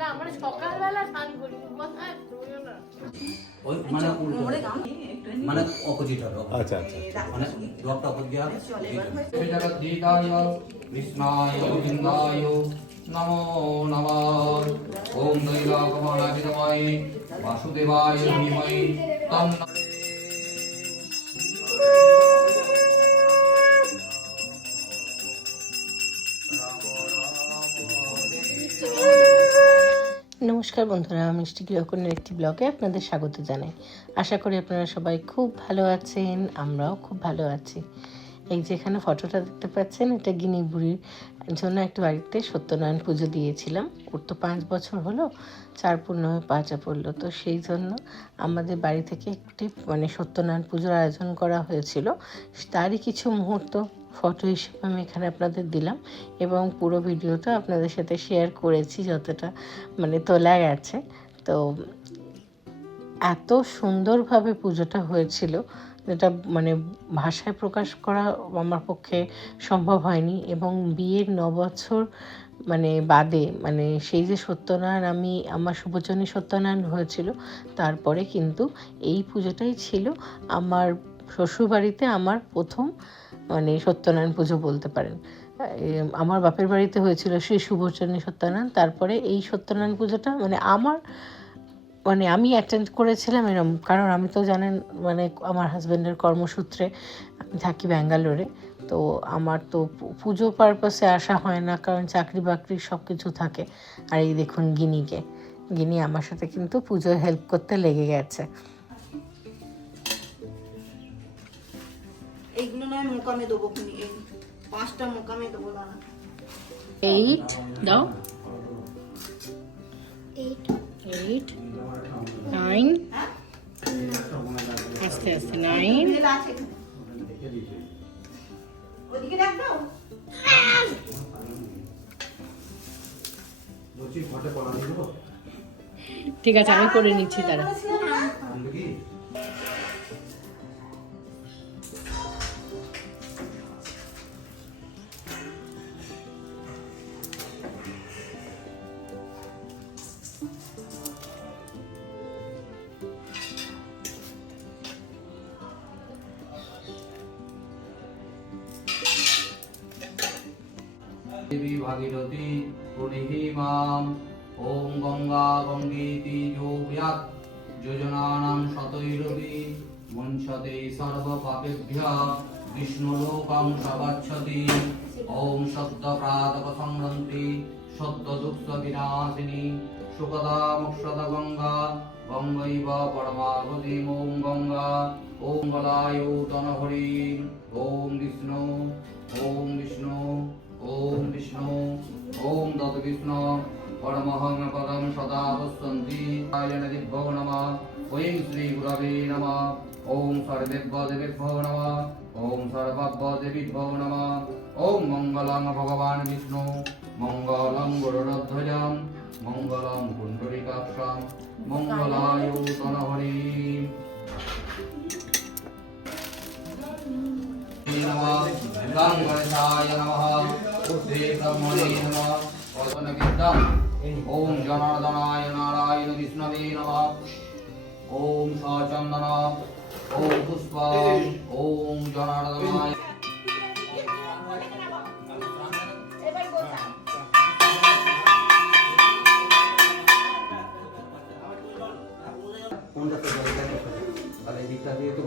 না মানে সকালবেলা স্নান করি মানে অপোজিট হবে। আচ্ছা আচ্ছা মানে ডক্টর অপোজিট হবে। জগদ্দীতায় কৃষ্ণায় গোবিন্দায় নমো নমঃ। ওম দৈবাগমনায় বিদ্মহে বাসুদেবায় ধীমহি তন্নো। নমস্কার বন্ধুরা, মিষ্টি গৃহকোণের একটি ব্লগে আপনাদের স্বাগত জানাই। আশা করি আপনারা সবাই খুব ভালো আছেন, আমরাও খুব ভালো আছি। এই যে এখানে ফটোটা দেখতে পাচ্ছেন, এটা গিনি বুড়ির জন্য একটা বাড়িতে সত্যনারায়ণ পুজো দিয়েছিলাম। ওর তো 5 বছর হলো, 4 পূর্ণ হয়ে 5 পড়লো। তো সেই জন্য আমাদের বাড়ি থেকে একটি মানে সত্যনারায়ণ পুজোর আয়োজন করা হয়েছিল। তারই কিছু মুহূর্ত ফটো হিসেবে আমি এখানে আপনাদের দিলাম এবং পুরো ভিডিওটা আপনাদের সাথে শেয়ার করেছি যতটা মানে তোলা গেছে। তো এত সুন্দরভাবে পুজোটা হয়েছিল যেটা মানে ভাষায় প্রকাশ করা আমার পক্ষে সম্ভব হয়নি। এবং বিয়ের 9 বছর মানে বাদে মানে সেই যে সত্যনারায়ণ আমার শুভজনী সত্যনারায়ণ হয়েছিল, তারপরে কিন্তু এই পুজোটাই ছিল আমার শ্বশুরবাড়িতে আমার প্রথম মানে সত্যনারায়ণ পুজো বলতে পারেন। আমার বাপের বাড়িতে হয়েছিল শ্রী শুভচরণী সত্যনারায়ণ, তারপরে এই সত্যনারায়ণ পুজোটা মানে আমি অ্যাটেন্ড করেছিলাম এরকম। কারণ আমি তো জানেন মানে আমার হাজব্যান্ডের কর্মসূত্রে আমি থাকি ব্যাঙ্গালোরে। তো আমার তো পুজো পারপাসে আসা হয় না, কারণ চাকরি বাকরি সব কিছু থাকে। আর এই দেখুন গিনি আমার সাথে কিন্তু পুজোয় হেল্প করতে লেগে গেছে। এইগুলো নয় মোকামে দেবো, এই 5টা মোকামে দেবো। দাঁড়া 8 দাও, 8 9 আস্তে আস্তে 9 ওদিকে দেখ দাও। ঠিক আছে, আমি করে নিচ্ছি তারা। দেবী ভাগীরথী পুনিহি মাম। ওম গঙ্গা গঙ্গেতি যোগয়াত যোজনানাং শতৈরবি মুঞ্চতে সর্ব পাপেভ্যঃ বিষ্ণুলোকং সগচ্ছতি। ওম সত্য প্রাতক সংরন্তি সত্য দুঃখ বিনাশিনী সুখদা মোক্ষদ গঙ্গা গঙ্গৈব পরমাগতি। ওম গঙ্গা ওম গলায়ুতন হরি। ওম বিষ্ণু ওম বিষ্ণু ওম বিষ্ণু ওম তৎ বিষ্ণু পরমহং পদম সদা পশ্যন্তি। আয়ন দিভ্যো নমঃ। ওম শ্রী গুরবে নমঃ। ওম সর্বেভ্যো দেবেভ্যো নমঃ। ওম সর্বভ্যো দেবীভ্যো নমঃ। ওম মঙ্গলং ভগবান বিষ্ণু মঙ্গলং গরুড়ধ্বজং মঙ্গলং পুণ্ডরীকাক্ষং মঙ্গলায়ুতন হরি। নমঃ গং গণেশায় নমঃ। বুদ্ধে ব্রহ্মণে নমঃ। অর্পণবিদ্যাং। ওম জনার্দনায় নারায়ণ বিষ্ণবে নমঃ। ওম সচন্দন ওম পুষ্পং ওম জনার্দনায়। কোনটা তো তাহলে দিকটা দিয়ে তো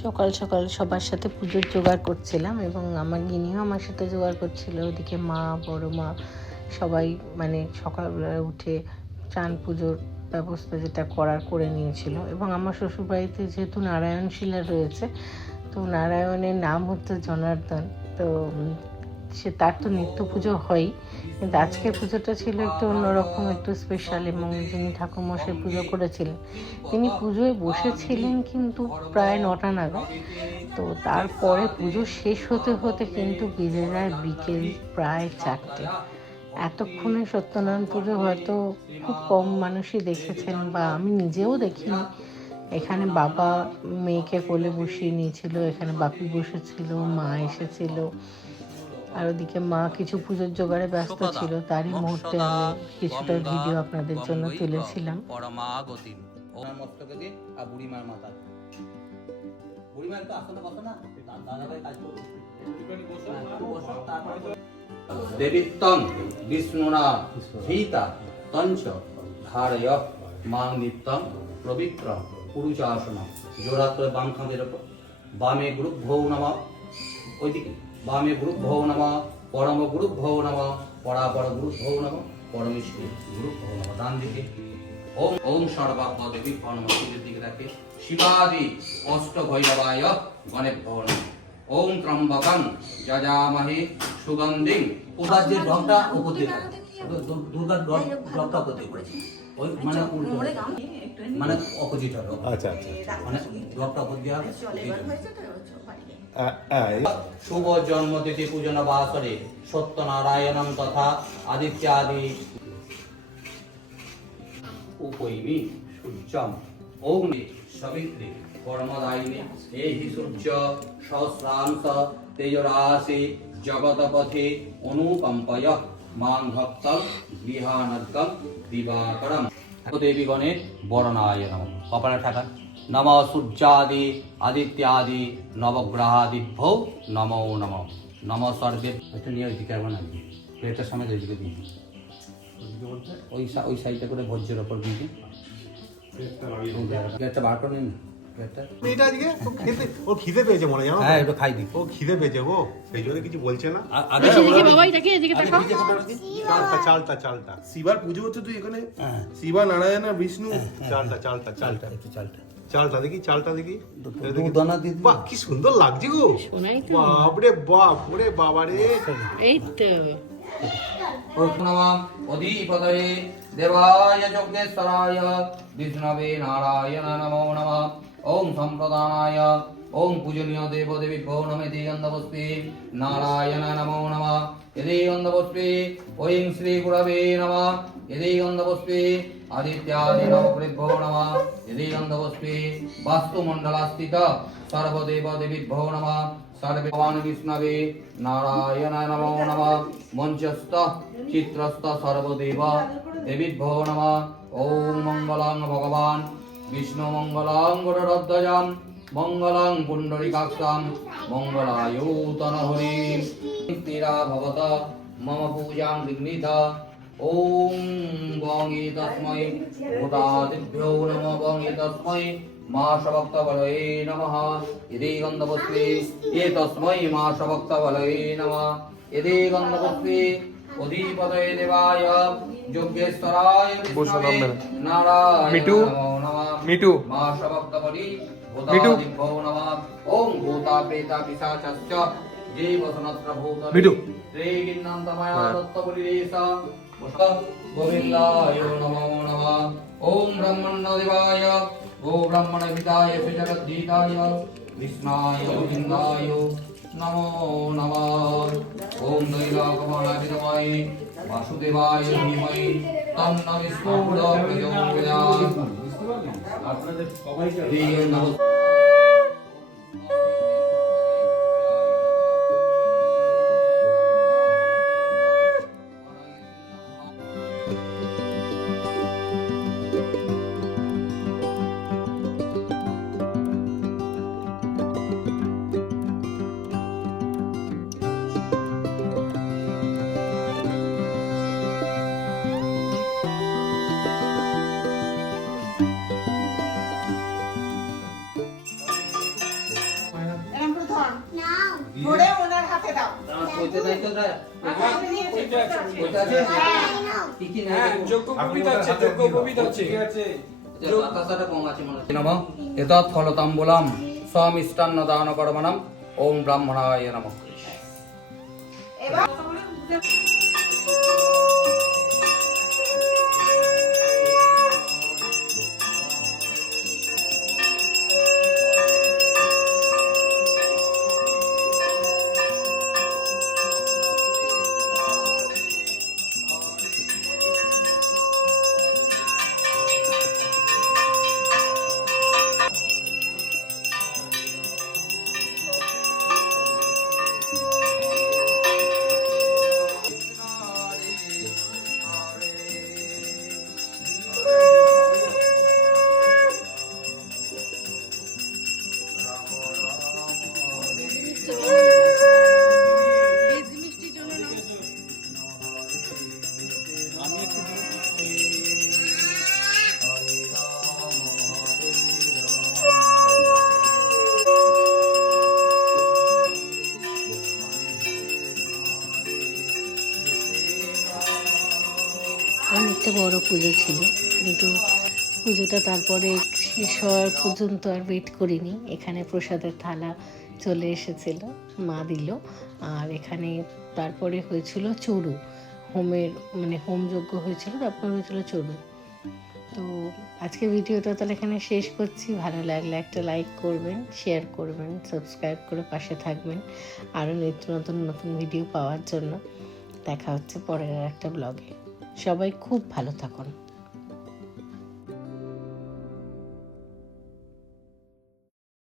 সকাল সকাল সবার সাথে পুজোর জোগাড় করছিলাম এবং আমার গিনিও আমার সাথে জোগাড় করছিল। ওদিকে মা, বড় মা সবাই মানে সকালবেলা উঠে চান পুজোর ব্যবস্থা যেটা করার করে নিয়েছিল। এবং আমার শ্বশুরবাড়িতে যেহেতু নারায়ণ শিলা রয়েছে, তো নারায়ণের নাম হচ্ছে জনার্দন। তো তার তো নিত্য পুজো হয়ই, কিন্তু আজকের পুজোটা ছিল একটু অন্যরকম, একটু স্পেশাল। এবং যিনি ঠাকুরমশাই পুজো করেছিলেন তিনি পুজোয় বসেছিলেন কিন্তু প্রায় 9টা নাগাদ। তো তারপরে পুজো শেষ হতে হতে কিন্তু বেজে যায় বিকেল প্রায় 4টে। এতক্ষণে সত্যনারায়ণ পুজো হয়তো খুব কম মানুষই দেখেছেন, বা আমি নিজেও দেখিনি। এখানে বাবা মেয়েকে কোলে বসিয়ে নিয়েছিল, এখানে বাপি বসেছিল, মা এসেছিল, আর ওদিকে মা কিছু পুজোর জোগাড়ে ব্যস্ত ছিল। তারই মুহূর্তে আমি কিছুটা ভিডিও আপনাদের জন্য তুলেছিলাম। পরমাগতিম ওনার মস্তকে দিয়ে আর বুড়িমার মাথা। বুড়িমার তো আসলে বসো না, দাদা ভাই কাজ করো। দেবীত্তং বিষ্ণুনা হিতা তঞ্চ ধারয় মাং নিত্যং পবিত্রং পুরুষাসনম। জোড়া করে বাম খাঁদের ওপর, বামে গুরুভ্যৌ নমঃ, ওইদিকে বামে গুরুভ্যৌ নমঃ, পরম গুরুভ্যৌ নমঃ, পরাপর গুরুভ্যৌ নমঃ, পরমেশ্বর গুরুভ্যৌ নমঃ। ডান দিকে ওম ওম সর্বাত্মা দেবী পরমেশ্বরের দিকে রাখে শিবাদি অষ্ট ভৈরবায় গণেভ্যো নমঃ। ওম ত্রম্বকং যজামহে সুগন্ধিং। ওবার যে ডগটা উপর দিয়ে পড়ে, দুর্গার ডগটা উপর দিয়ে পড়েছে, ওই মানে উল্টো, মানে অপোজিট হবে। আচ্ছা আচ্ছা। মানে ডগটা উপর দিয়ে হবে। শুভ জন্মতিথি পূজন বাসরে সত্যনারায়ণং তথা আদিত্যাদি উপৈমি সূর্যম অগ্নি সবিত্রী কর্মদায়িনী এহি সূর্য সহস্রাংশ তেজরাশি জগতপথে অনুকম্পয় মাং ভক্তং বিহানদ্গং দিবাকরম। দেবীগণের বরণায় নমঃ। কপালে ঠাকা নম সূর্যাদি আদিত্যাদি নবগ্রহাদিভ্যো নমো নমঃ। নম সর্বে একটু নিয়ে ওইদিকে একবার নামিয়ে প্লেটের সামনে ওইদিকে দিন, ওই সাইডটা করে ভোজ্যের ওপর দিয়ে দিন। প্লেটটা বার করে নিন প্লেটটা। মেয়েটা আজকে ওর খিদে পেয়েছে মনে জানো? হ্যাঁ, একটু খাই দিই। ও খিদে পেয়েছে গো, সেই জন্য কিছু বলছে না। বাবা এটাকে এদিকে তাকাও। চালটা শিবার পুজো হচ্ছে তুই এখানে, হ্যাঁ। শিবা নারায়ণ আর বিষ্ণু। চালটা একটু চালটা চালটা দেখি। দুদানা দিয়ে দিন। বাহ, কি সুন্দর লাগছে গো। শোনাই তো। বাপরে বাপ, ওরে বাবারে। এই তো নমঃ অধিপতয়ে দেবায় যজ্ঞেশ্বরায় বিষ্ণবে নারায়ণ নমো নমঃ। ওম সম্প্রদানায় ওম পূজনীয় দেব দেবীভ্যো নমেতি গন্ধপুষ্পে নারায়ণ নমো নমঃ। यदि गन्धपुष्पे ओं श्री गुरवे नमः। यदि गन्धपुष्पे आदित्यादि नवग्रहेभ्यो नमः। यदि गन्धपुष्पे वास्तुमण्डलस्थित सर्वदेव देवीभ्यो नमः। सर्वे भगवान् विष्णवे नारायण नमो नमः। मञ्चस्थ चित्रस्थ सर्वदेव देवीभ्यो नमः। ओम मंगलं भगवान् विष्णु मंगलं गरुडध्वजं मंगलं पुण्डरीकाक्षं मंगलायुतनहरिं। तीरा भवत मम पूजां विघ्नित। ओम गौंगे तस्मै भूतादिभ्यो नमः। गौंगे तस्मै माशभक्तबलये नमः। यदि गन्धपुष्पे ये तस्मै माशभक्तबलये नमः। यदि गन्धपुष्पे अधिपतये देवाय योगेश्वराय विष्णवे नारायण नमो नमः। मिठू माशभक्तबली भूतादिभ्यो नमः। ओम भूता प्रेता पिशाचश्च ये वसनत्र भूतले ते गिन्नन्तमया दत्तबलिरेषा गोविन्दाय नमो नमः। ओम ब्रह्मण्यदेवाय गो ब्रह्मणहिताय जगद्गीताय कृष्णाय गोविन्दाय नमो नमः। ओम दैलाकमलाभितमये वासुदेवाय धीमहि तन्नो विष्णुः प्रचोदयात्। আপনাদের সবাইকে এরকম করে ধর ধরে ওনার হাতে দাও। কইতে নাই তো দাদা কইতে আছে কি কি নাই যোগ্য কবিতা আছে, যোগ্য কবিতা আছে। বাতাসটা কম আছে মনে হচ্ছে। নমঃ এতৎ ফলতাম্বুলাম স্বামিষ্টান্ন দান কর্মণম। ওম ব্রাহ্মণায় নমঃ। এবার একটা বড় পুজো ছিল, কিন্তু পুজোটা তারপরে শেষ হওয়ার পর্যন্ত আর ওয়েট করিনি। এখানে প্রসাদের থালা চলে এসেছিল, মা দিল। আর এখানে তারপরে হয়েছিল চড়ু, হোমের মানে হোমযজ্ঞ হয়েছিল, তারপর হয়েছিল চড়ু। তো আজকে ভিডিওটা তাহলে এখানে শেষ করছি। ভালো লাগলে একটা লাইক করবেন, শেয়ার করবেন, সাবস্ক্রাইব করে পাশে থাকবেন আরও নিত্য নতুন নতুন ভিডিও পাওয়ার জন্য। দেখা হচ্ছে পরের একটা ব্লগে। সবাই খুব ভালো থাকুন।